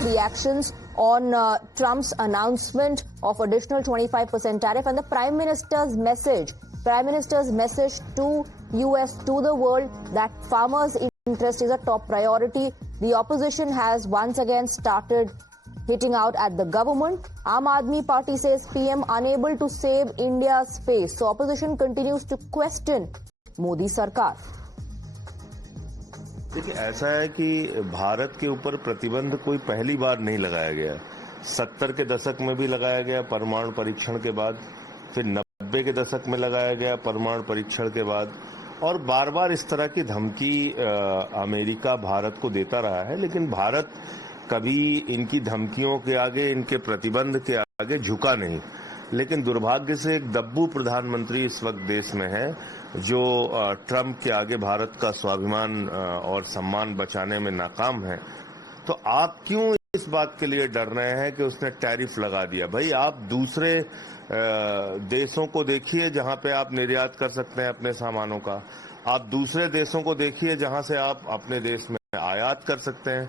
of reactions on Trump's announcement of additional 25% tariff and the Prime Minister's message. Prime Minister's message to US, to the world, that farmers' interest is a top priority. The opposition has once again started hitting out at the government. Aam Aadmi Party says PM unable to save India's face. So opposition continues to question Modi Sarkar. देखिए, ऐसा है कि भारत के ऊपर प्रतिबंध कोई पहली बार नहीं लगाया गया। 70 के दशक में भी लगाया गया परमाणु परीक्षण के बाद, फिर 90 के दशक में लगाया गया परमाणु परीक्षण के बाद, और बार बार इस तरह की धमकी अमेरिका भारत को देता रहा है, लेकिन भारत कभी इनकी धमकियों के आगे, इनके प्रतिबंध के आगे झुका नहीं। लेकिन दुर्भाग्य से एक दब्बू प्रधानमंत्री इस वक्त देश में है जो ट्रंप के आगे भारत का स्वाभिमान और सम्मान बचाने में नाकाम है। तो आप क्यों इस बात के लिए डर रहे हैं कि उसने टैरिफ लगा दिया? भाई, आप दूसरे देशों को देखिए जहां पे आप निर्यात कर सकते हैं अपने सामानों का। आप दूसरे देशों को देखिए जहां से आप अपने देश में आयात कर सकते हैं।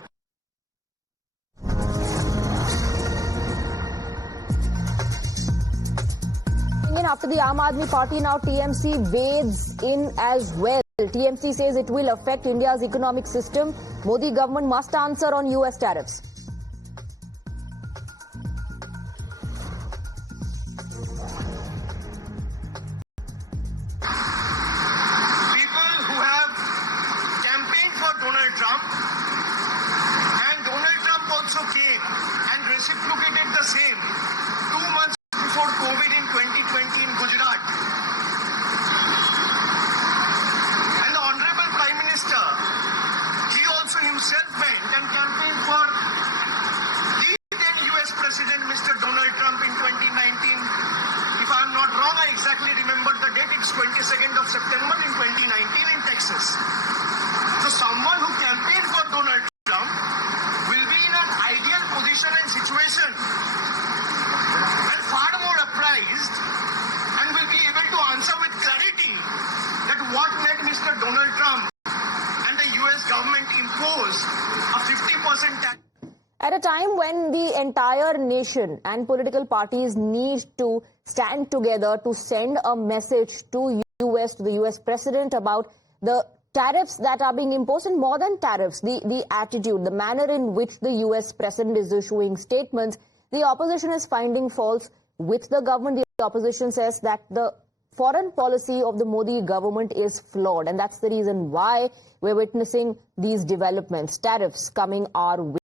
After the Aam Aadmi Party, now TMC wades in as well. TMC says it will affect India's economic system. Modi government must answer on US tariffs. People who have campaigned for Donald Trump, and Donald Trump also came and reciprocated the same 2 months before COVID in 2020 in Gujarat. And the Honorable Prime Minister, he also himself went and campaigned for the then US President Mr. Donald Trump in 2019. If I am not wrong, I exactly remember the date. It's 22nd of September in 2019 in Texas. So someone who campaigned for Donald Trump will be in an ideal position and situation and far more apprised and will be able to answer with clarity that what made Mr. Donald Trump and the US government impose a 50% tax. At a time when the entire nation and political parties need to stand together to send a message to US, to the US president about the tariffs that are being imposed, and more than tariffs, the attitude, the manner in which the US president is issuing statements, the opposition is finding faults with the government. The opposition says that the foreign policy of the Modi government is flawed, and that's the reason why we're witnessing these developments, tariffs coming our way.